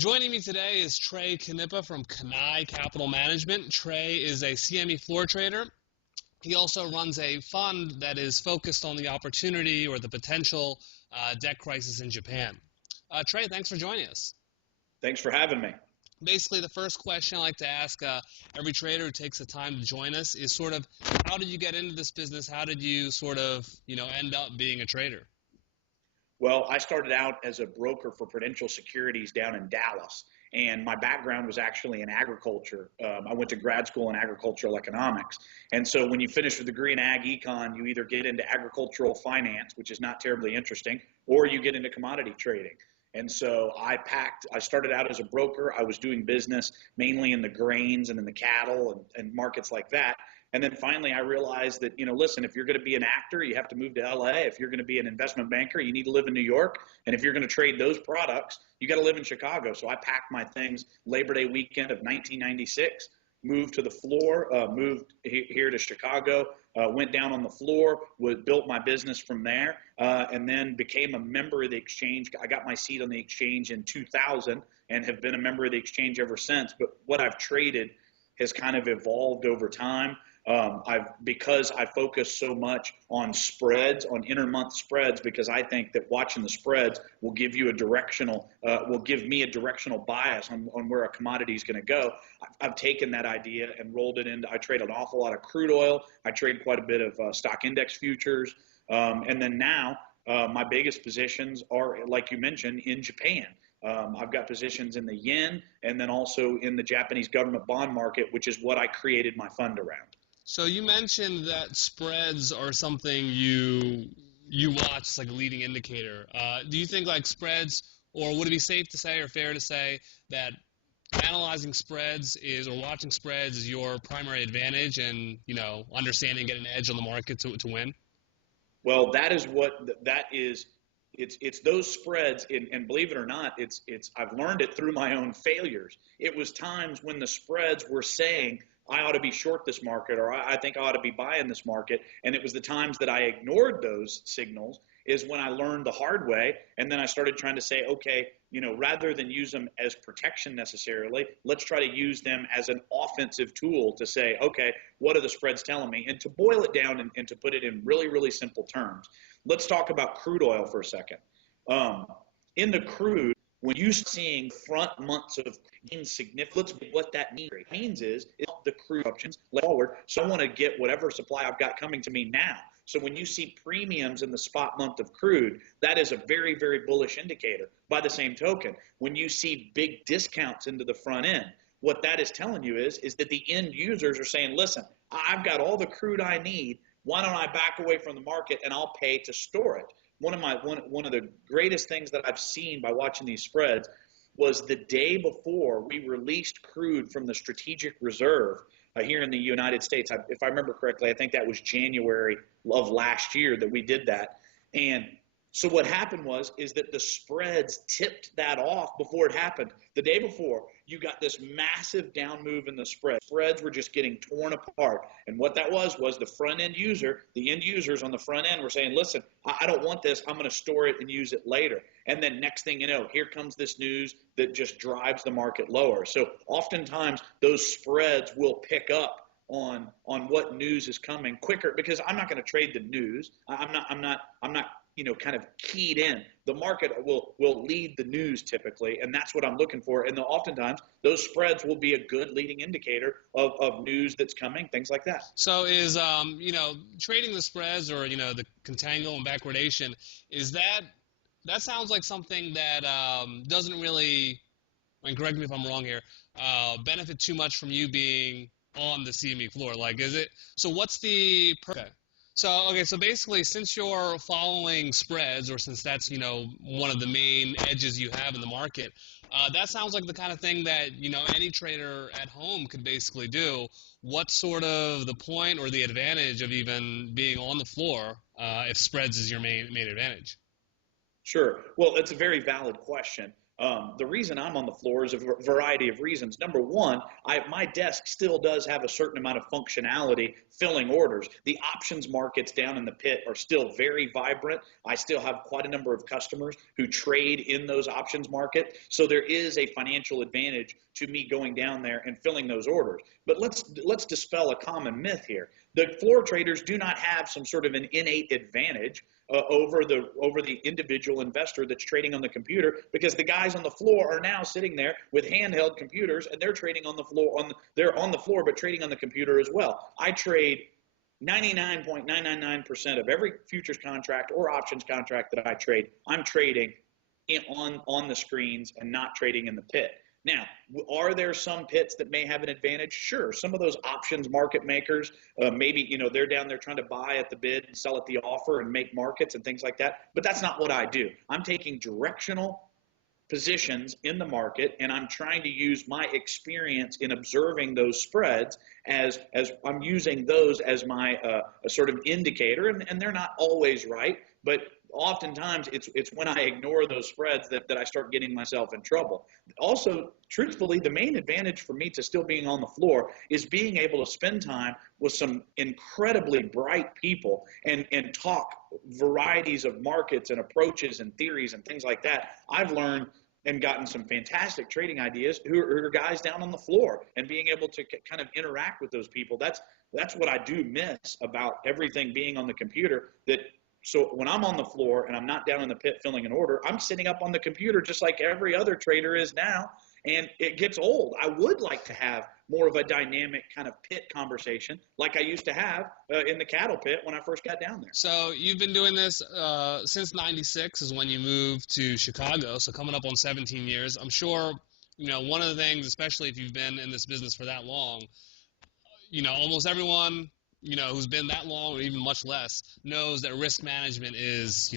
Joining me today is Knippa from Knippa Capital Management. Trey is a CME floor trader. He also runs a fund that is focused on the opportunity or the potential debt crisis in Japan. Trey, thanks for joining us. Thanks for having me. Basically, the first question I like to ask every trader who takes the time to join us is sort of, how did you get into this business? How did you sort of, end up being a trader? Well, I started out as a broker for Prudential Securities down in Dallas, and my background was actually in agriculture. I went to grad school in agricultural economics, and so when you finish a degree in ag econ, you either get into agricultural finance, which is not terribly interesting, or you get into commodity trading. And so I started out as a broker. I was doing business mainly in the grains and in the cattle and markets like that. And then finally, I realized that, listen, if you're going to be an actor, you have to move to LA. If you're going to be an investment banker, you need to live in New York. And if you're going to trade those products, you got to live in Chicago. So I packed my things Labor Day weekend of 1996, moved to the floor, moved here to Chicago, went down on the floor, built my business from there, and then became a member of the exchange. I got my seat on the exchange in 2000 and have been a member of the exchange ever since. But what I've traded has kind of evolved over time. Because I focus so much on spreads, on intermonth spreads, because I think that watching the spreads will give you will give me a directional bias on where a commodity is going to go. I've taken that idea and rolled it into, I trade an awful lot of crude oil. I trade quite a bit of stock index futures. And then now my biggest positions are, like you mentioned, in Japan. I've got positions in the yen and then also in the Japanese government bond market, which is what I created my fund around. So you mentioned that spreads are something you watch, like a leading indicator. Do you think like spreads, or would it be safe to say or fair to say that analyzing spreads or watching spreads is your primary advantage and, understanding, getting an edge on the market to win? Well, it's those spreads, and believe it or not, I've learned it through my own failures. It was times when the spreads were saying, I ought to be short this market, or I think I ought to be buying this market. And it was the times that I ignored those signals is when I learned the hard way. And then I started trying to say, okay, rather than use them as protection necessarily, let's try to use them as an offensive tool to say, okay, what are the spreads telling me? And to boil it down and to put it in really, really simple terms, let's talk about crude oil for a second. In the crude, when you're seeing front months of insignificance, what that means is the crude options forward. So I want to get whatever supply I've got coming to me now. So when you see premiums in the spot month of crude, that is a very, very bullish indicator. By the same token, when you see big discounts into the front end, what that is telling you is that the end users are saying, listen, I've got all the crude I need. Why don't I back away from the market and I'll pay to store it? One of the greatest things that I've seen by watching these spreads was the day before we released crude from the strategic reserve here in the United States. If I remember correctly, I think that was January of last year that we did that. And so what happened is that the spreads tipped that off before it happened. The day before, you got this massive down move in the spread. Spreads were just getting torn apart. And what that was the front end user, the end users on the front end were saying, listen, I don't want this. I'm going to store it and use it later. And then next thing you know, here comes this news that just drives the market lower. So oftentimes those spreads will pick up on what news is coming quicker, because I'm not going to trade the news. I'm not kind of keyed in. The market will lead the news typically, and that's what I'm looking for. And oftentimes, those spreads will be a good leading indicator of news that's coming, things like that. So is, trading the spreads or, the contango and backwardation, that sounds like something that doesn't really, and correct me if I'm wrong here, benefit too much from you being on the CME floor. Like, is it, so what's the, So basically, since you're following spreads, or since that's, one of the main edges you have in the market, that sounds like the kind of thing that, any trader at home could basically do. What's sort of the point or the advantage of even being on the floor if spreads is your main advantage? Sure. Well, it's a very valid question. The reason I'm on the floor is a variety of reasons. Number one, my desk still does have a certain amount of functionality filling orders. The options markets down in the pit are still very vibrant. I still have quite a number of customers who trade in those options market. So there is a financial advantage to me going down there and filling those orders. But let's dispel a common myth here. The floor traders do not have some sort of an innate advantage over the individual investor that's trading on the computer, because the guys on the floor are now sitting there with handheld computers and they're trading on the floor. They're on the floor but trading on the computer as well. I trade 99.999% of every futures contract or options contract that I trade. I'm trading on the screens and not trading in the pit. Now, are there some pits that may have an advantage? Sure. Some of those options market makers, maybe, they're down there trying to buy at the bid and sell at the offer and make markets and things like that. But that's not what I do. I'm taking directional positions in the market, and I'm trying to use my experience in observing those spreads as I'm using those as my a sort of indicator, and they're not always right, but oftentimes it's when I ignore those spreads that I start getting myself in trouble. Also, truthfully, the main advantage for me to still being on the floor is being able to spend time with some incredibly bright people and talk varieties of markets and approaches and theories and things like that. I've learned and gotten some fantastic trading ideas who are guys down on the floor, and being able to kind of interact with those people. That's what I do miss about everything being on the computer. So when I'm on the floor and I'm not down in the pit filling an order, I'm sitting up on the computer just like every other trader is now, and it gets old. I would like to have more of a dynamic kind of pit conversation like I used to have in the cattle pit when I first got down there. So you've been doing this since '96 is when you moved to Chicago, so coming up on 17 years. I'm sure, one of the things, especially if you've been in this business for that long, almost everyone who's been that long or even much less knows that risk management is,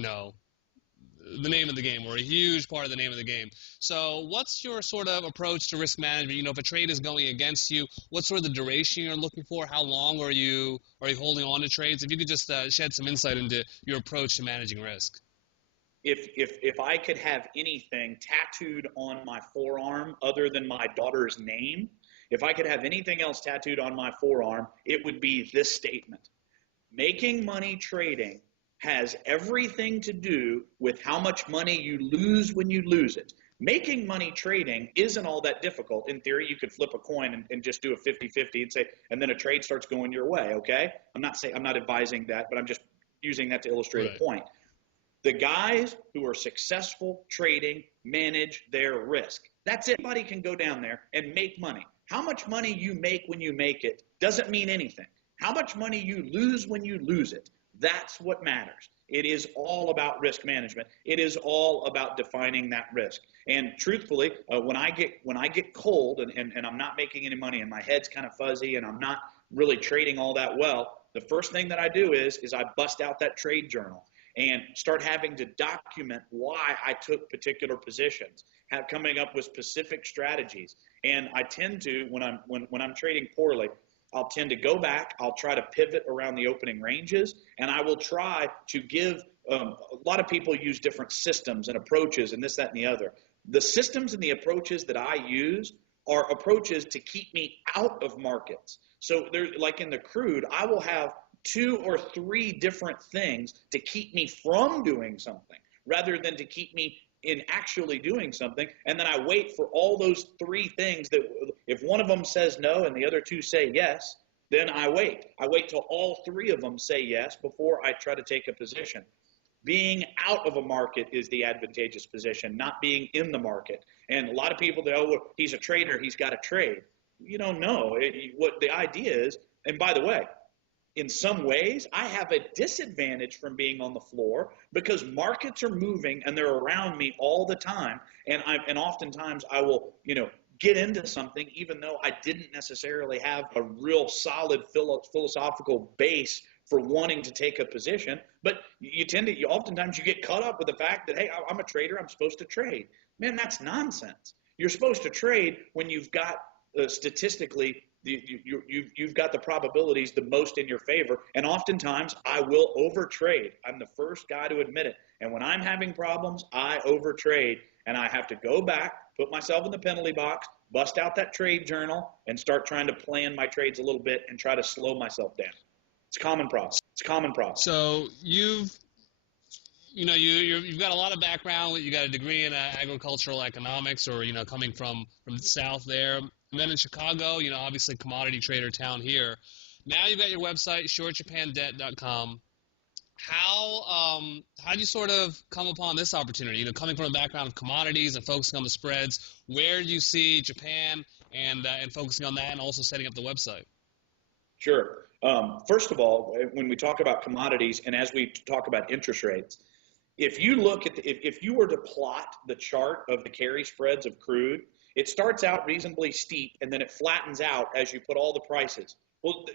the name of the game, or a huge part of the name of the game. So what's your sort of approach to risk management? If a trade is going against you, what's sort of the duration you're looking for? How long are you holding on to trades? If you could just shed some insight into your approach to managing risk. If I could have anything tattooed on my forearm other than my daughter's name, if I could have anything else tattooed on my forearm, it would be this statement: making money trading has everything to do with how much money you lose when you lose it. Making money trading isn't all that difficult. In theory, you could flip a coin and just do a 50-50 and then a trade starts going your way, okay? I'm not advising that, but I'm just using that to illustrate a point. The guys who are successful trading manage their risk. That's it. Anybody can go down there and make money. How much money you make when you make it doesn't mean anything. How much money you lose when you lose it, that's what matters. It is all about risk management. It is all about defining that risk. And truthfully, when I get cold and I'm not making any money and my head's kind of fuzzy and I'm not really trading all that well, the first thing that I do is I bust out that trade journal and start having to document why I took particular positions, coming up with specific strategies. And I tend to, when I'm trading poorly, I'll tend to go back. I'll try to pivot around the opening ranges, and I will try to give a lot of people use different systems and approaches and this, that, and the other. The systems and the approaches that I use are approaches to keep me out of markets. So like in the crude, I will have 2 or 3 different things to keep me from doing something rather than to keep me in actually doing something. And then I wait for all those 3 things that if one of them says no and the other 2 say yes, then I wait. I wait till all 3 of them say yes before I try to take a position. Being out of a market is the advantageous position, not being in the market. And a lot of people, well, he's a trader, he's got to trade. You don't know. What the idea is, and by the way, in some ways, I have a disadvantage from being on the floor because markets are moving and they're around me all the time. And oftentimes I will, get into something even though I didn't necessarily have a real solid philosophical base for wanting to take a position. But oftentimes you get caught up with the fact that, hey, I'm a trader, I'm supposed to trade. Man, that's nonsense. You're supposed to trade when you've got statistically You've got the probabilities the most in your favor. And oftentimes I will overtrade. I'm the first guy to admit it. And when I'm having problems, I overtrade, and I have to go back, put myself in the penalty box, bust out that trade journal, and start trying to plan my trades a little bit and try to slow myself down. It's a common process. So you've got a lot of background. You got a degree in agricultural economics, or coming from the South there, and then in Chicago, obviously commodity trader town here. Now you've got your website, shortjapandebt.com. How did you sort of come upon this opportunity? Coming from a background of commodities and focusing on the spreads, where do you see Japan and focusing on that, and also setting up the website? Sure. First of all, when we talk about commodities and as we talk about interest rates, if you look at if you were to plot the chart of the carry spreads of crude, it starts out reasonably steep and then it flattens out as you put all the prices. Well,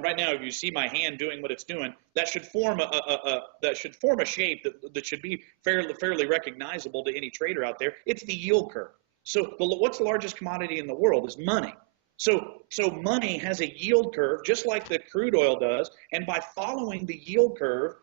right now, if you see my hand doing what it's doing, that should form a shape that should be fairly recognizable to any trader out there. It's the yield curve. So what's the largest commodity in the world is money. So money has a yield curve just like the crude oil does, and by following the yield curve,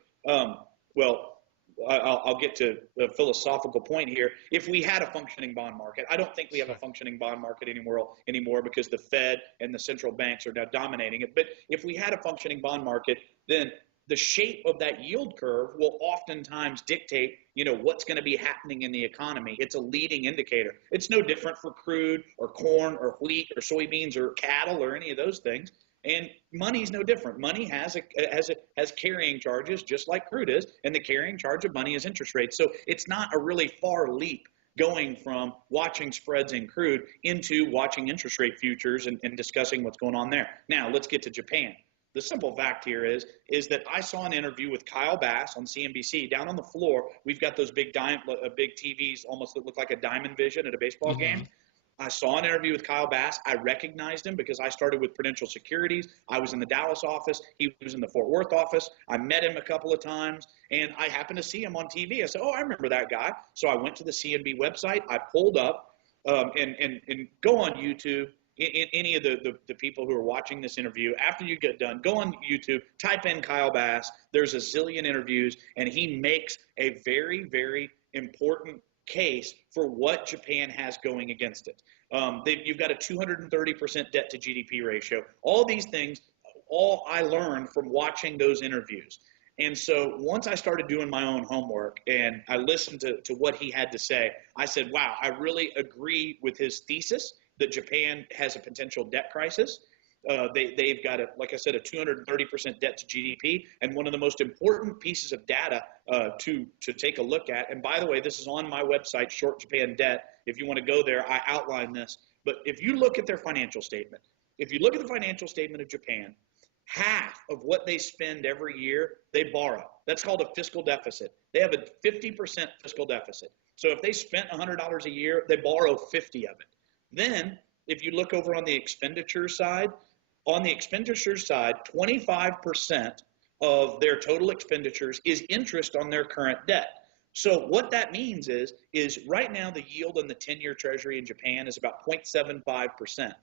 I'll get to the philosophical point here. If we had a functioning bond market, I don't think we have a functioning bond market anymore because the Fed and the central banks are now dominating it. But if we had a functioning bond market, then the shape of that yield curve will oftentimes dictate, what's going to be happening in the economy. It's a leading indicator. It's no different for crude or corn or wheat or soybeans or cattle or any of those things. And money's no different. Money has carrying charges just like crude is, and the carrying charge of money is interest rates. So it's not a really far leap going from watching spreads in crude into watching interest rate futures and discussing what's going on there. Now, let's get to Japan. The simple fact here is that I saw an interview with Kyle Bass on CNBC. Down on the floor, we've got those big TVs almost that look like a diamond vision at a baseball game. I saw an interview with Kyle Bass. I recognized him because I started with Prudential Securities. I was in the Dallas office. He was in the Fort Worth office. I met him a couple of times, and I happened to see him on TV. I said, oh, I remember that guy. So I went to the CNB website. I pulled up and go on YouTube. Any of the people who are watching this interview, after you get done, go on YouTube, type in Kyle Bass. There's a zillion interviews, and he makes a very, very important case for what Japan has going against it. You've got a 230% debt to GDP ratio. All these things, all I learned from watching those interviews. And so once I started doing my own homework and I listened to what he had to say, I said, wow, I really agree with his thesis that Japan has a potential debt crisis. They've got, like I said, a 230% debt to GDP. And one of the most important pieces of data to take a look at, and by the way, this is on my website, Short Japan Debt. If you want to go there, I outline this. But if you look at their financial statement, if you look at the financial statement of Japan, half of what they spend every year, they borrow. That's called a fiscal deficit. They have a 50% fiscal deficit. So if they spent $100 a year, they borrow 50 of it. Then, if you look over on the expenditure side, 25% of their total expenditures is interest on their current debt. So what that means is right now the yield on the 10-year Treasury in Japan is about 0.75%.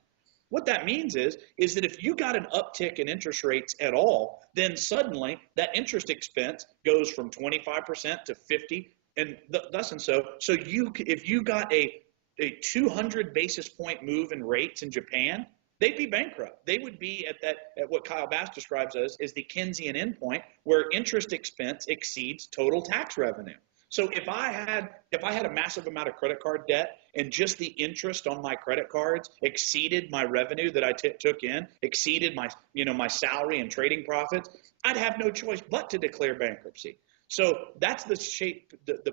What that means is that if you got an uptick in interest rates at all, then suddenly that interest expense goes from 25% to 50, and thus and so. So if you got a 200 basis point move in rates in Japan, they'd be bankrupt. They would be at what Kyle Bass describes as the Keynesian endpoint, where interest expense exceeds total tax revenue. So if I had a massive amount of credit card debt and just the interest on my credit cards exceeded my revenue that I took in, exceeded my salary and trading profits, I'd have no choice but to declare bankruptcy. So that's the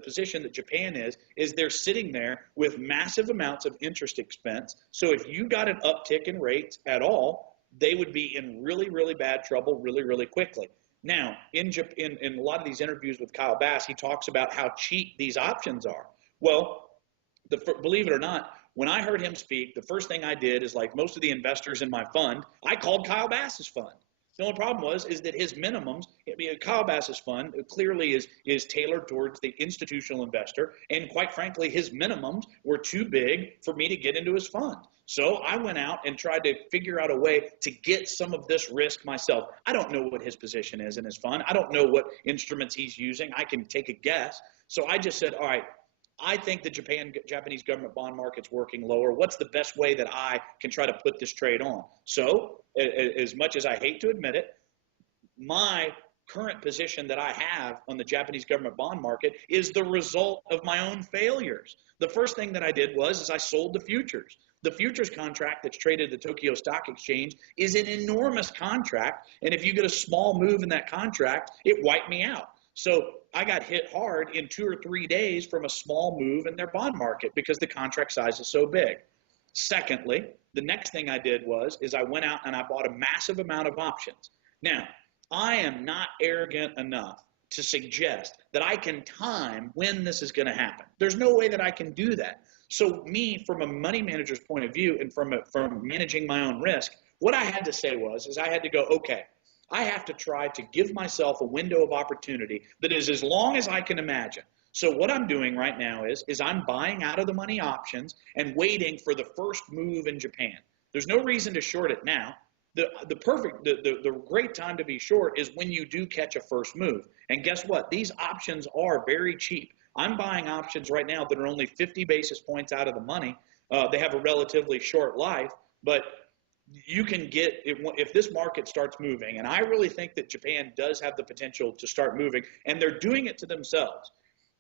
position that Japan is they're sitting there with massive amounts of interest expense. So if you got an uptick in rates at all, they would be in really, really bad trouble really, really quickly. Now, in a lot of these interviews with Kyle Bass, he talks about how cheap these options are. Well, believe it or not, when I heard him speak, the first thing I did is, like most of the investors in my fund, I called Kyle Bass's fund. The only problem is that his minimums, Kyle Bass's fund clearly is tailored towards the institutional investor, and quite frankly, his minimums were too big for me to get into his fund. So I went out and tried to figure out a way to get some of this risk myself. I don't know what his position is in his fund. I don't know what instruments he's using. I can take a guess. So I just said, all right, I think the Japanese government bond market's working lower. What's the best way that I can try to put this trade on? So as much as I hate to admit it, my current position that I have on the Japanese government bond market is the result of my own failures. The first thing that I did was I sold the futures. The futures contract that's traded at the Tokyo Stock Exchange is an enormous contract, and if you get a small move in that contract, it wiped me out. So I got hit hard in 2 or 3 days from a small move in their bond market because the contract size is so big. Secondly, the next thing I did was I went out and I bought a massive amount of options. Now, I am not arrogant enough to suggest that I can time when this is going to happen. There's no way that I can do that. So me, from a money manager's point of view and from managing my own risk, what I had to say was I had to go, okay, I have to try to give myself a window of opportunity that is as long as I can imagine. So what I'm doing right now is I'm buying out of the money options and waiting for the first move in Japan. There's no reason to short it now. The great time to be short is when you do catch a first move. And guess what? These options are very cheap. I'm buying options right now that are only 50 basis points out of the money. They have a relatively short life, but you can get, if this market starts moving, and I really think that Japan does have the potential to start moving, and they're doing it to themselves.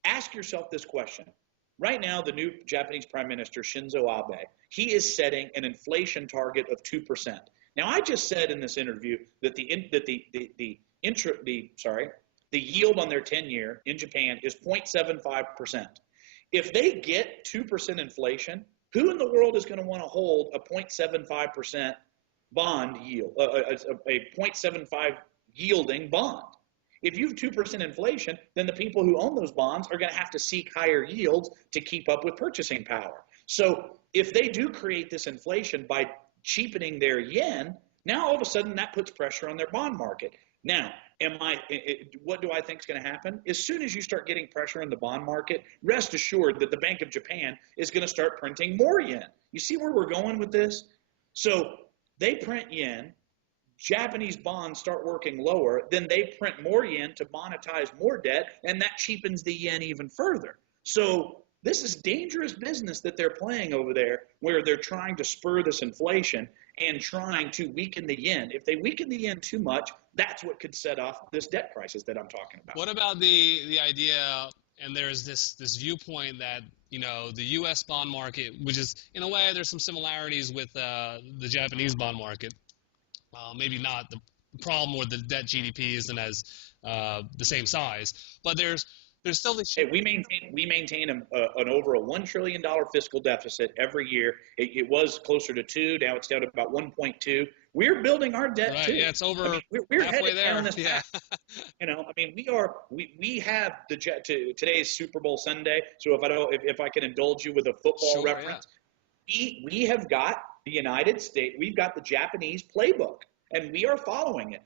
Ask yourself this question. Right now, the new Japanese Prime Minister, Shinzo Abe, he is setting an inflation target of 2%. Now, I just said in this interview that the yield on their 10-year in Japan is 0.75%. If they get 2% inflation, who in the world is going to want to hold a 0.75% bond yield, a 0.75 yielding bond? If you have 2% inflation, then the people who own those bonds are going to have to seek higher yields to keep up with purchasing power. So if they do create this inflation by cheapening their yen, now all of a sudden that puts pressure on their bond market. Now, what do I think is going to happen? As soon as you start getting pressure in the bond market, rest assured that the Bank of Japan is going to start printing more yen. You see where we're going with this? So they print yen, Japanese bonds start working lower, then they print more yen to monetize more debt, and that cheapens the yen even further. So this is dangerous business that they're playing over there, where they're trying to spur this inflation and trying to weaken the yen. If they weaken the yen too much, that's what could set off this debt crisis that I'm talking about. What about the idea, and there's this viewpoint that, the U.S. bond market, which is, in a way, there's some similarities with the Japanese bond market. Maybe not the problem where the debt GDP isn't as the same size, but there's still this. Hey, we maintain an over a $1 trillion fiscal deficit every year. It was closer to 2. Now it's down to about 1.2. We're building our debt too. Yeah, it's over. We're halfway headed there. down this path. We have today's Super Bowl Sunday. So if I can indulge you with a football reference, we have got the United States. We've got the Japanese playbook, and we are following it.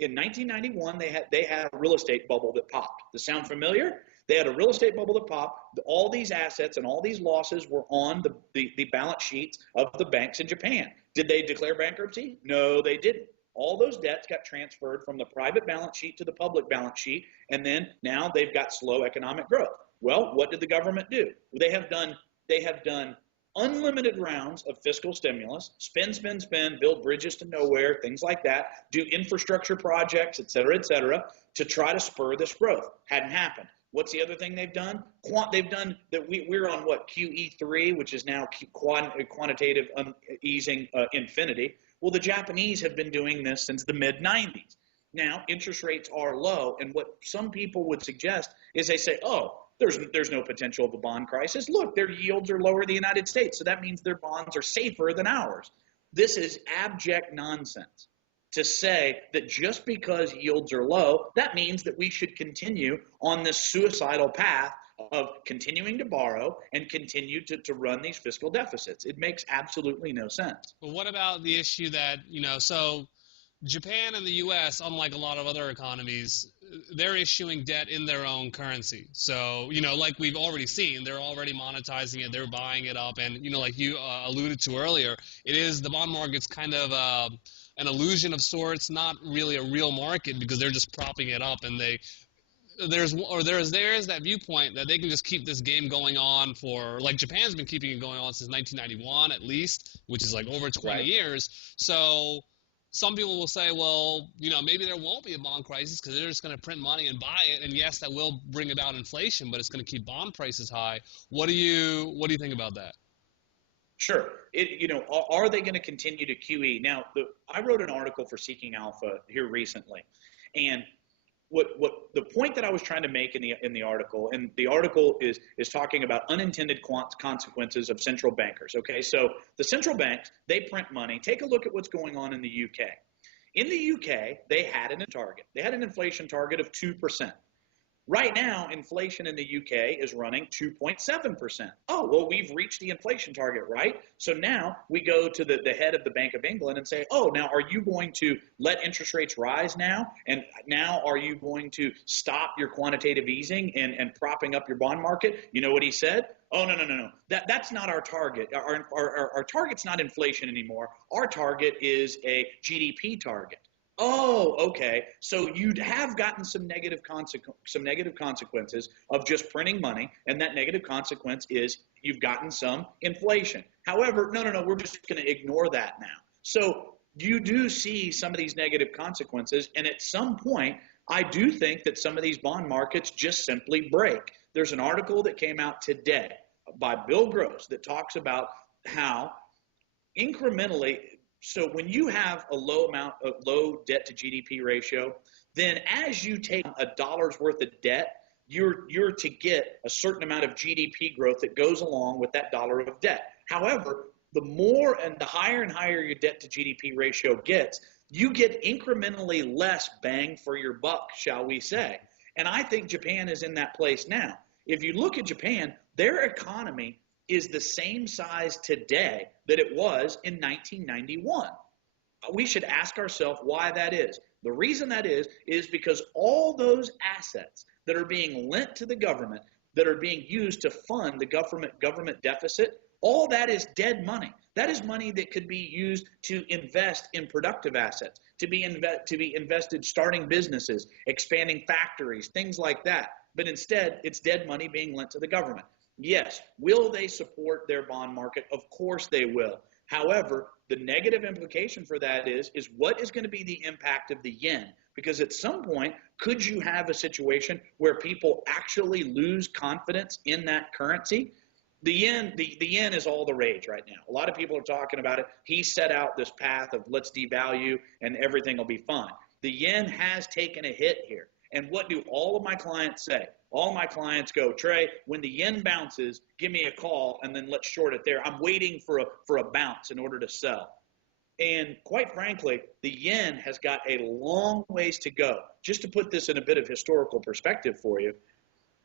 In 1991, they had a real estate bubble that popped. Does that sound familiar? They had a real estate bubble that popped. All these assets and all these losses were on the balance sheets of the banks in Japan. Did they declare bankruptcy? No, they didn't. All those debts got transferred from the private balance sheet to the public balance sheet, and then now they've got slow economic growth. Well, what did the government do? They have done unlimited rounds of fiscal stimulus, spend, build bridges to nowhere, things like that, do infrastructure projects, et cetera, to try to spur this growth. Hadn't happened. What's the other thing they've done? They've done that. We're on QE3, which is now quantitative easing infinity. Well, the Japanese have been doing this since the mid-90s. Now, interest rates are low, and what some people would suggest is they say, oh, there's no potential of a bond crisis. Look, their yields are lower in the United States, so that means their bonds are safer than ours. This is abject nonsense to say that just because yields are low, that means that we should continue on this suicidal path of continuing to borrow and continue to run these fiscal deficits. It makes absolutely no sense. But what about the issue that, so Japan and the U.S., unlike a lot of other economies, they're issuing debt in their own currency. So, like we've already seen, they're already monetizing it, they're buying it up, and, like you alluded to earlier, the bond market's kind of an illusion of sorts, not really a real market because they're just propping it up, and there's that viewpoint that they can just keep this game going on for, like Japan's been keeping it going on since 1991 at least, which is like over 20 Right. years. So some people will say, well, maybe there won't be a bond crisis because they're just going to print money and buy it, and yes, that will bring about inflation, but it's going to keep bond prices high. What do you think about that? Sure. Are they going to continue to QE? Now, I wrote an article for Seeking Alpha here recently, and what the point that I was trying to make in the article, and the article is talking about unintended consequences of central bankers. Okay, so the central banks, they print money. Take a look at what's going on in the UK. In the UK, they had an target. They had an inflation target of 2%. Right now, inflation in the UK is running 2.7%. Oh, well, we've reached the inflation target, right? So now we go to the head of the Bank of England and say, oh, now are you going to let interest rates rise now? And now are you going to stop your quantitative easing and propping up your bond market? You know what he said? Oh, no. That's not our target. Our target's not inflation anymore. Our target is a GDP target. Oh, okay. So you'd have gotten some negative consequences of just printing money, and that negative consequence is you've gotten some inflation. However, no, we're just going to ignore that now. So you do see some of these negative consequences, and at some point, I do think that some of these bond markets just simply break. There's an article that came out today by Bill Gross that talks about how incrementally. So when you have a low debt to GDP ratio, then as you take a dollar's worth of debt, you're to get a certain amount of GDP growth that goes along with that dollar of debt. However, the more and the higher your debt to GDP ratio gets, you get incrementally less bang for your buck, shall we say. And I think Japan is in that place now. If you look at Japan, their economy is the same size today that it was in 1991. We should ask ourselves why that is. The reason that is because all those assets that are being lent to the government, that are being used to fund the government deficit, all that is dead money. That is money that could be used to invest in productive assets, to be invested starting businesses, expanding factories, things like that. But instead, it's dead money being lent to the government. Yes, will they support their bond market? Of course they will. However, the negative implication for that is what is going to be the impact of the yen? Because at some point, could you have a situation where people actually lose confidence in that currency? The yen is all the rage right now. A lot of people are talking about it. He set out this path of let's devalue and everything will be fine. The yen has taken a hit here. And what do all of my clients say? All my clients go, Trey, when the yen bounces, give me a call and then let's short it there. I'm waiting for a bounce in order to sell. And quite frankly, the yen has got a long ways to go. Just to put this in a bit of historical perspective for you,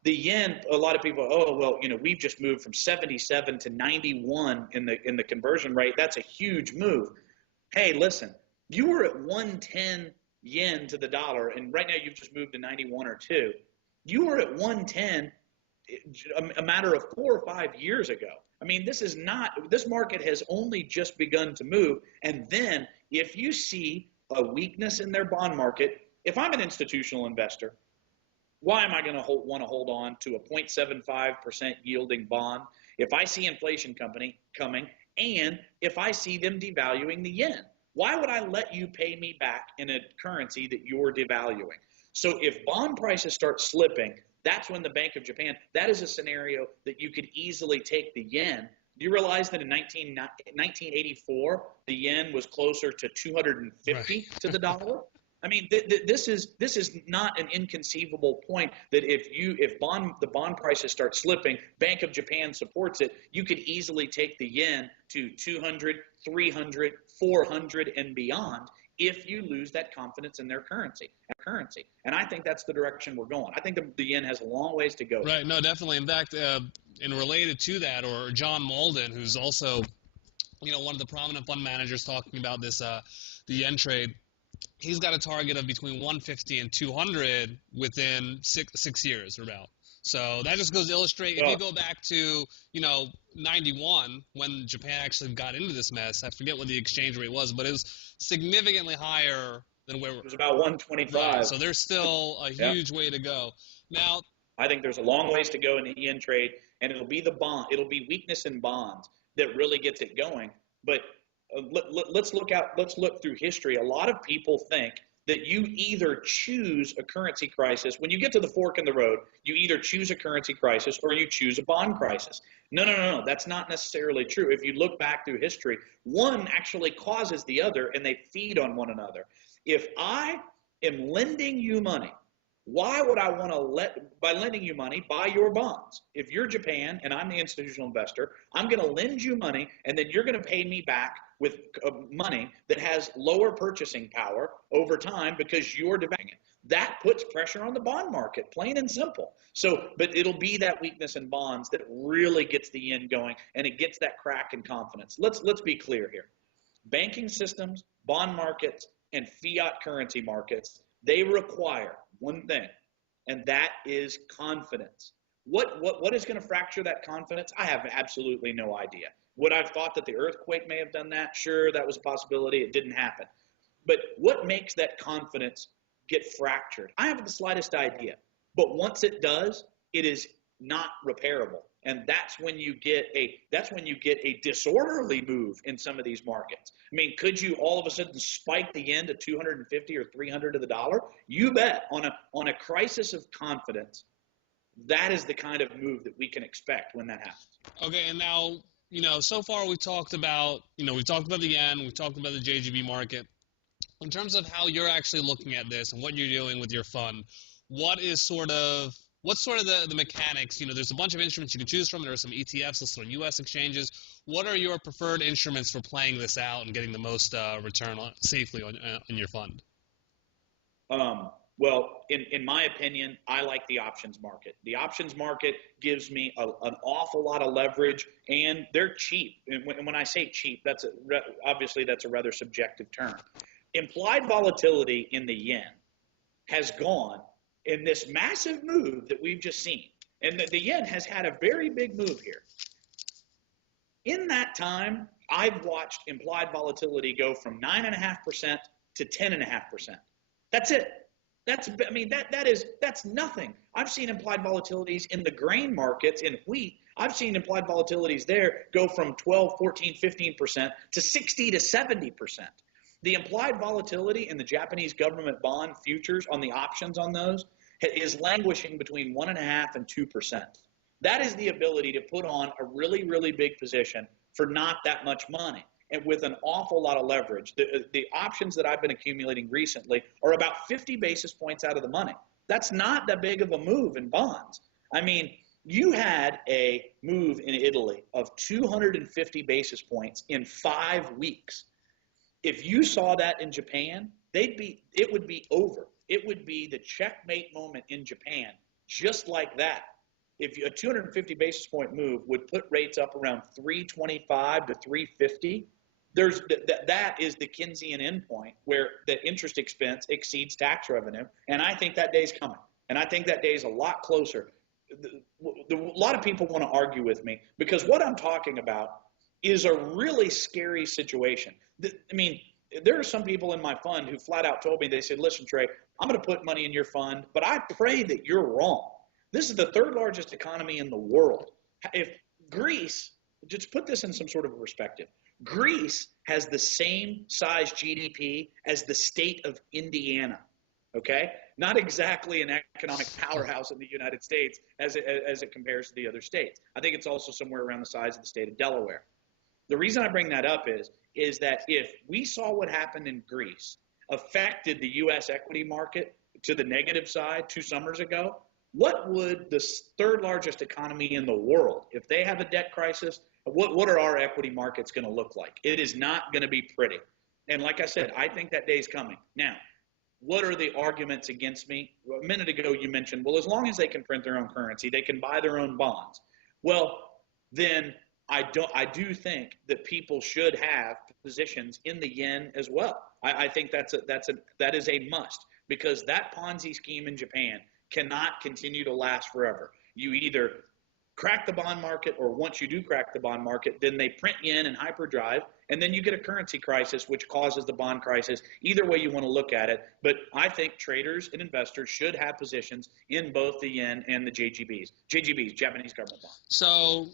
the yen, a lot of people, oh, well, we've just moved from 77 to 91 in the conversion rate. That's a huge move. Hey, listen, you were at 110 yen to the dollar, and right now you've just moved to 91 or 2. You were at 110 a matter of 4 or 5 years ago. I mean, this market has only just begun to move. And then if you see a weakness in their bond market, if I'm an institutional investor, why am I going to want to hold on to a 0.75% yielding bond if I see inflation coming and if I see them devaluing the yen? Why would I let you pay me back in a currency that you're devaluing? So if bond prices start slipping, that's when the Bank of Japan, that is a scenario that you could easily take the yen. Do you realize that in 1984, the yen was closer to 250 to the dollar? I mean, this is not an inconceivable point that if the bond prices start slipping, Bank of Japan supports it, you could easily take the yen to 200, 300, 400 and beyond if you lose that confidence in their currency. And I think that's the direction we're going. I think the yen has a long ways to go. Right. No, definitely. In fact, and related to that, or John Malden, who's also, one of the prominent fund managers talking about this, the yen trade. he's got a target of between 150 and 200 within six years or about. So that just goes to illustrate, if you go back to, 91, when Japan actually got into this mess, I forget what the exchange rate was, but it was significantly higher than where it was about 125. Right, so there's still a huge way to go. Now, I think there's a long ways to go in the yen trade, and it'll be weakness in bonds that really gets it going. But let's look through history. A lot of people think that you either choose a currency crisis. When you get to the fork in the road, you either choose a currency crisis or you choose a bond crisis. No. That's not necessarily true. If you look back through history, one actually causes the other, and they feed on one another. If I am lending you money, why would I want to by lending you money, buy your bonds? If you're Japan and I'm the institutional investor, I'm going to lend you money, and then you're going to pay me back with money that has lower purchasing power over time because you're devaluing it. That puts pressure on the bond market, plain and simple. So, but it'll be that weakness in bonds that really gets the yen going, and it gets that crack in confidence. Let's be clear here. Banking systems, bond markets, and fiat currency markets, they require one thing, and that is confidence. What is going to fracture that confidence? I have absolutely no idea. Would I have thought that the earthquake may have done that? Sure, that was a possibility. It didn't happen. But what makes that confidence get fractured? I haven't the slightest idea. But once it does, it is not repairable. And that's when you get a disorderly move in some of these markets. I mean, could you all of a sudden spike the yen to 250 or 300 to the dollar? You bet. On a crisis of confidence, that is the kind of move that we can expect when that happens. Okay, and now, so far we've talked about the yen, we've talked about the JGB market. In terms of how you're actually looking at this and what you're doing with your fund, what's sort of the mechanics? There's a bunch of instruments you can choose from. There are some ETFs listed on U.S. exchanges. What are your preferred instruments for playing this out and getting the most return safely on your fund? Well, in my opinion, I like the options market. The options market gives me an awful lot of leverage, and they're cheap. And when I say cheap, obviously that's a rather subjective term. Implied volatility in the yen has gone in this massive move that we've just seen. And the yen has had a very big move here. In that time, I've watched implied volatility go from 9.5% to 10.5%. That's it. That's nothing. I've seen implied volatilities in the grain markets, in wheat. I've seen implied volatilities there go from 12, 14, 15% to 60 to 70%. The implied volatility in the Japanese government bond futures on the options on those is languishing between 1.5% and 2%. That is the ability to put on a really, really big position for not that much money and with an awful lot of leverage. The options that I've been accumulating recently are about 50 basis points out of the money. That's not that big of a move in bonds. I mean, you had a move in Italy of 250 basis points in 5 weeks. If you saw that in Japan, it would be over. It would be the checkmate moment in Japan, just like that. If a 250 basis point move would put rates up around 325 to 350, that is the Keynesian endpoint where the interest expense exceeds tax revenue, and I think that day's coming, and I think that day's a lot closer. A lot of people want to argue with me because what I'm talking about is a really scary situation. I mean, there are some people in my fund who flat out told me, they said, listen, Trey, I'm going to put money in your fund, but I pray that you're wrong. This is the third largest economy in the world. If Greece, just put this in some sort of perspective, Greece has the same size GDP as the state of Indiana, okay? Not exactly an economic powerhouse in the United States as it compares to the other states. I think it's also somewhere around the size of the state of Delaware. The reason I bring that up is that if we saw what happened in Greece affected the U.S. equity market to the negative side 2 summers ago, what would the third largest economy in the world, if they have a debt crisis, what are our equity markets going to look like? It is not going to be pretty. And like I said, I think that day's coming. Now, what are the arguments against me? A minute ago you mentioned, well, as long as they can print their own currency, they can buy their own bonds. Well, then I do think that people should have positions in the yen as well. I think that is a must, because that Ponzi scheme in Japan cannot continue to last forever. You either crack the bond market, or once you do crack the bond market, then they print yen and hyperdrive, and then you get a currency crisis, which causes the bond crisis. Either way you want to look at it, but I think traders and investors should have positions in both the yen and the JGBs, Japanese government bonds. So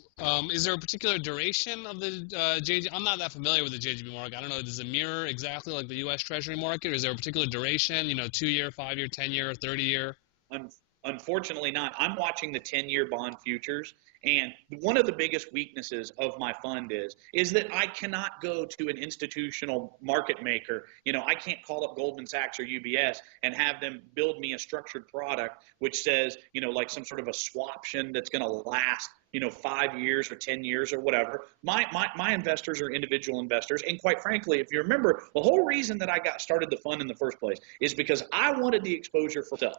is there a particular duration of the JGB? I'm not that familiar with the JGB market. I don't know, does it mirror exactly like the U.S. Treasury market, or is there a particular duration, 2-year, 5-year, 10-year, 30-year? Unfortunately not. I'm watching the 10-year bond futures, and one of the biggest weaknesses of my fund is that I cannot go to an institutional market maker. I can't call up Goldman Sachs or UBS and have them build me a structured product which says, like some sort of a swaption that's going to last 5 years or 10 years or whatever. My investors are individual investors, and quite frankly, if you remember, the whole reason that I got started the fund in the first place is because I wanted the exposure for myself.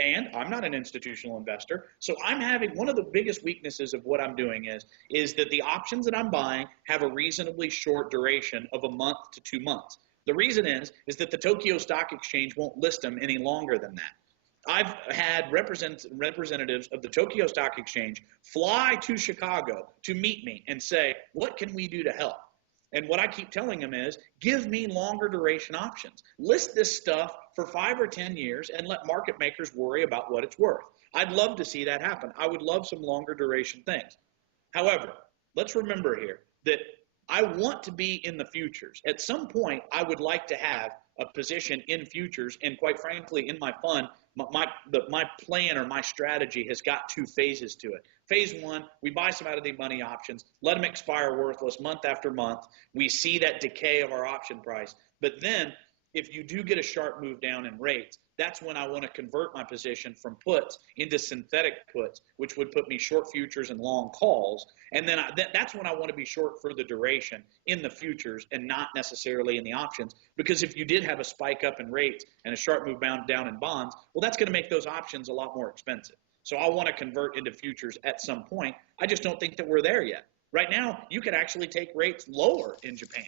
And I'm not an institutional investor, so I'm having one of the biggest weaknesses of what I'm doing is that the options that I'm buying have a reasonably short duration of a month to 2 months. The reason is that the Tokyo Stock Exchange won't list them any longer than that. I've had representatives of the Tokyo Stock Exchange fly to Chicago to meet me and say, what can we do to help? And what I keep telling them is, give me longer duration options. List this stuff for 5 or 10 years and let market makers worry about what it's worth. I'd love to see that happen. I would love some longer duration things. However, let's remember here that I want to be in the futures. At some point, I would like to have a position in futures, and quite frankly, in my fund, my plan or my strategy has got 2 phases to it. Phase 1, we buy some out of the money options, let them expire worthless month after month. We see that decay of our option price. But then, if you do get a sharp move down in rates, that's when I want to convert my position from puts into synthetic puts, which would put me short futures and long calls. And then that's when I want to be short for the duration in the futures and not necessarily in the options. Because if you did have a spike up in rates and a sharp move down in bonds, well, that's going to make those options a lot more expensive. So I want to convert into futures at some point. I just don't think that we're there yet. Right now, you could actually take rates lower in Japan.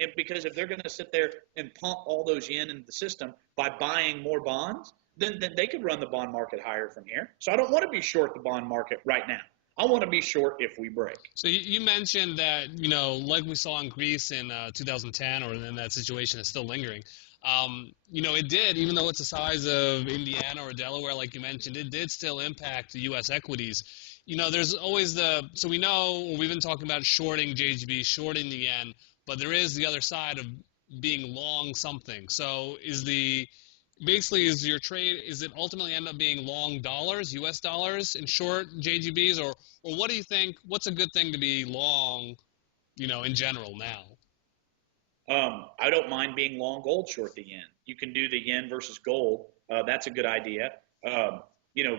And because if they're going to sit there and pump all those yen into the system by buying more bonds, then they could run the bond market higher from here. So I don't want to be short the bond market right now. I want to be short if we break. So you mentioned that, like we saw in Greece in 2010, or in that situation is still lingering. It did, even though it's the size of Indiana or Delaware, like you mentioned, it did still impact the U.S. equities. There's always so we know we've been talking about shorting JGB, shorting the yen, but there is the other side of being long something. So is your trade, is it ultimately end up being long dollars, U.S. dollars, and short JGBs, or what do you think, what's a good thing to be long, in general now? I don't mind being long gold, short the yen. You can do the yen versus gold. That's a good idea.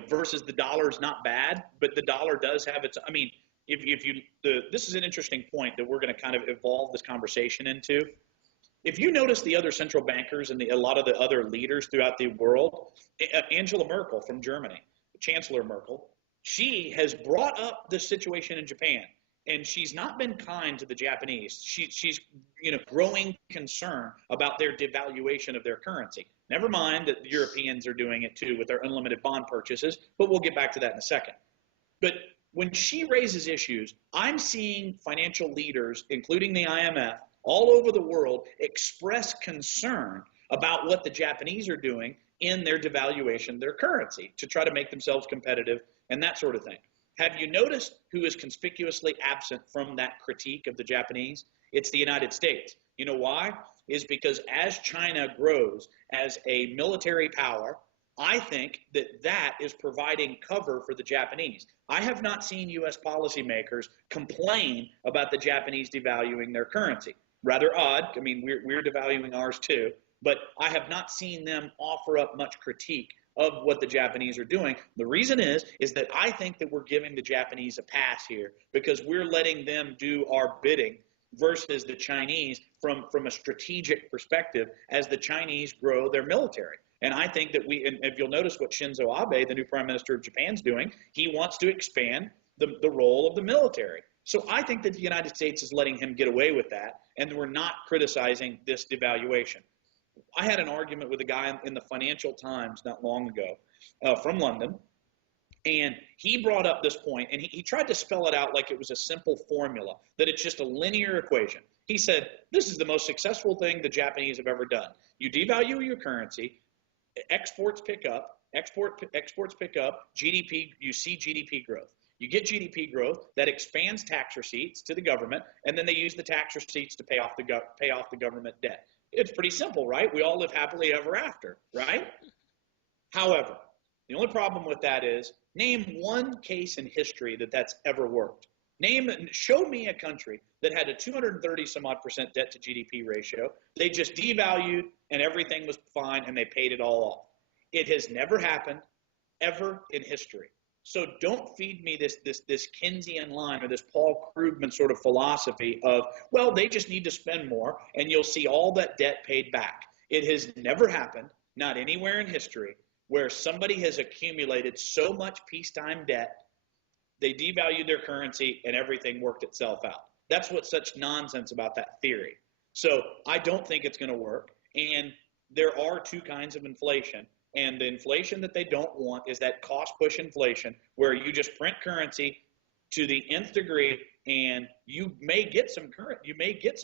Versus the dollar is not bad, but the dollar does have its, this is an interesting point that we're going to kind of evolve this conversation into. If you notice the other central bankers and a lot of the other leaders throughout the world, Angela Merkel from Germany, Chancellor Merkel, she has brought up the situation in Japan, and she's not been kind to the Japanese. She's growing concern about their devaluation of their currency. Never mind that the Europeans are doing it too with their unlimited bond purchases, but we'll get back to that in a second. But when she raises issues, I'm seeing financial leaders, including the IMF, all over the world express concern about what the Japanese are doing in their devaluation of their currency to try to make themselves competitive and that sort of thing. Have you noticed who is conspicuously absent from that critique of the Japanese? It's the United States. You know why? Is because as China grows as a military power, I think that is providing cover for the Japanese. I have not seen U.S. policymakers complain about the Japanese devaluing their currency. Rather odd. We're devaluing ours too, but I have not seen them offer up much critique of what the Japanese are doing. The reason is that I think that we're giving the Japanese a pass here because we're letting them do our bidding versus the Chinese from a strategic perspective as the Chinese grow their military. And I think that and if you'll notice what Shinzo Abe, the new prime minister of Japan, is doing, he wants to expand the role of the military. So I think that the United States is letting him get away with that, and we're not criticizing this devaluation. I had an argument with a guy in the Financial Times not long ago from London, and he brought up this point, and he tried to spell it out like it was a simple formula, that it's just a linear equation. He said, this is the most successful thing the Japanese have ever done. You devalue your currency, exports pick up, exports pick up, GDP, you see GDP growth. You get GDP growth that expands tax receipts to the government, and then they use the tax receipts to pay off the government debt. It's pretty simple, right? We all live happily ever after, right? However, the only problem with that is, name one case in history that's ever worked. Show me a country that had a 230 some odd % debt to GDP ratio. They just devalued and everything was fine and they paid it all off. It has never happened ever in history. So don't feed me this Keynesian line or this Paul Krugman sort of philosophy of, well, they just need to spend more and you'll see all that debt paid back. It has never happened, not anywhere in history, where somebody has accumulated so much peacetime debt, they devalued their currency and everything worked itself out. That's what's such nonsense about that theory. So I don't think it's going to work. And there are two kinds of inflation. And the inflation that they don't want is that cost push inflation, where you just print currency to the nth degree, and you may get some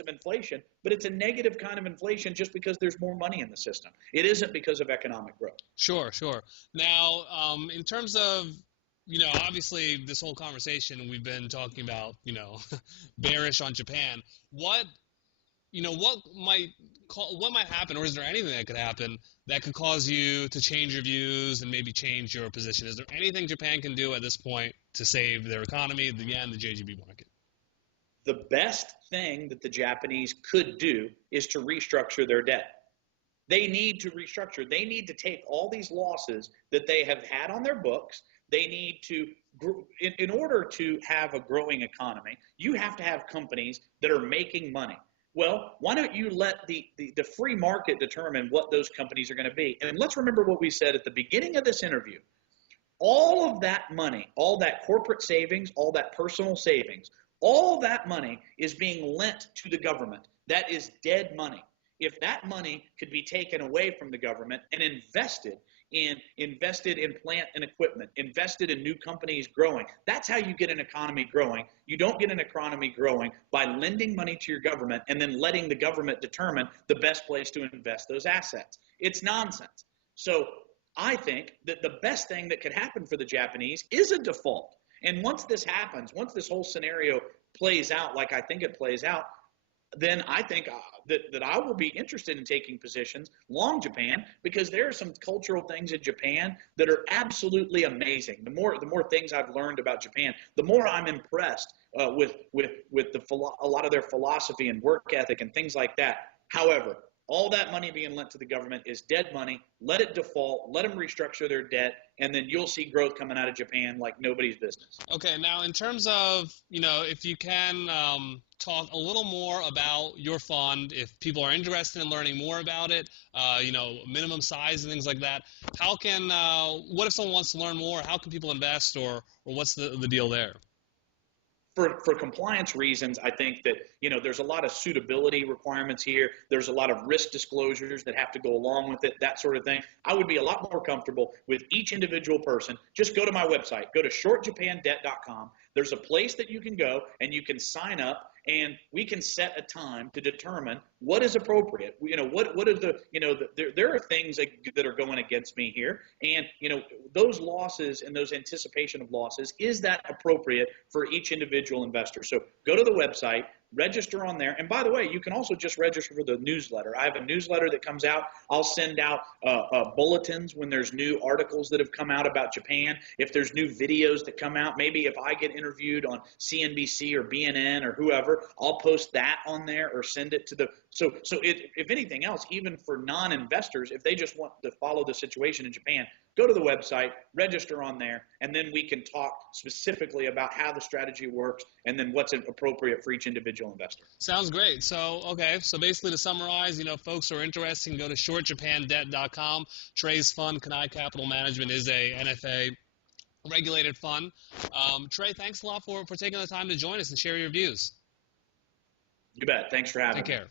inflation, but it's a negative kind of inflation just because there's more money in the system. It isn't because of economic growth. Sure. Now, in terms of, obviously this whole conversation we've been talking about, bearish on Japan. What might happen, or is there anything that could happen that could cause you to change your views and maybe change your position? Is there anything Japan can do at this point to save their economy, the yen, the JGB market? The best thing that the Japanese could do is to restructure their debt. They need to restructure. They need to take all these losses that they have had on their books. They need to, in order to have a growing economy, you have to have companies that are making money. Well, why don't you let the free market determine what those companies are going to be? And let's remember what we said at the beginning of this interview. All of that money, all that corporate savings, all that personal savings, all that money is being lent to the government. That is dead money. If that money could be taken away from the government and invested in plant and equipment, invested in new companies growing, that's how you get an economy growing. You don't get an economy growing by lending money to your government and then letting the government determine the best place to invest those assets. It's nonsense. So I think that the best thing that could happen for the Japanese is a default. And once this happens, once this whole scenario plays out like I think it plays out, then I think that I will be interested in taking positions long Japan, because there are some cultural things in Japan that are absolutely amazing. The more things I've learned about Japan, the more I'm impressed with a lot of their philosophy and work ethic and things like that. However, all that money being lent to the government is dead money. Let it default. Let them restructure their debt, and then you'll see growth coming out of Japan like nobody's business. Okay, now in terms of, if you can talk a little more about your fund, if people are interested in learning more about it, minimum size and things like that, what if someone wants to learn more? How can people invest, or what's the deal there? For compliance reasons, I think that, there's a lot of suitability requirements here. There's a lot of risk disclosures that have to go along with it, that sort of thing. I would be a lot more comfortable with each individual person. Just go to my website. Go to shortjapandebt.com. There's a place that you can go and you can sign up, and we can set a time to determine what is appropriate. What are there are things that are going against me here, and those losses and those anticipation of losses, is that appropriate for each individual investor? So go to the website, register on there. And by the way, you can also just register for the newsletter. I have a newsletter that comes out. I'll send out bulletins when there's new articles that have come out about Japan. If there's new videos that come out, maybe if I get interviewed on CNBC or BNN or whoever, I'll post that on there or send it to the – so if anything else, even for non-investors, if they just want to follow the situation in Japan, go to the website, register on there, and then we can talk specifically about how the strategy works and then what's appropriate for each individual investor. Sounds great. So basically to summarize, folks who are interested can go to shortjapandebt.com. Trey's fund, Kanai Capital Management, is a NFA regulated fund. Trey, thanks a lot for taking the time to join us and share your views. You bet. Thanks for having me. Take care.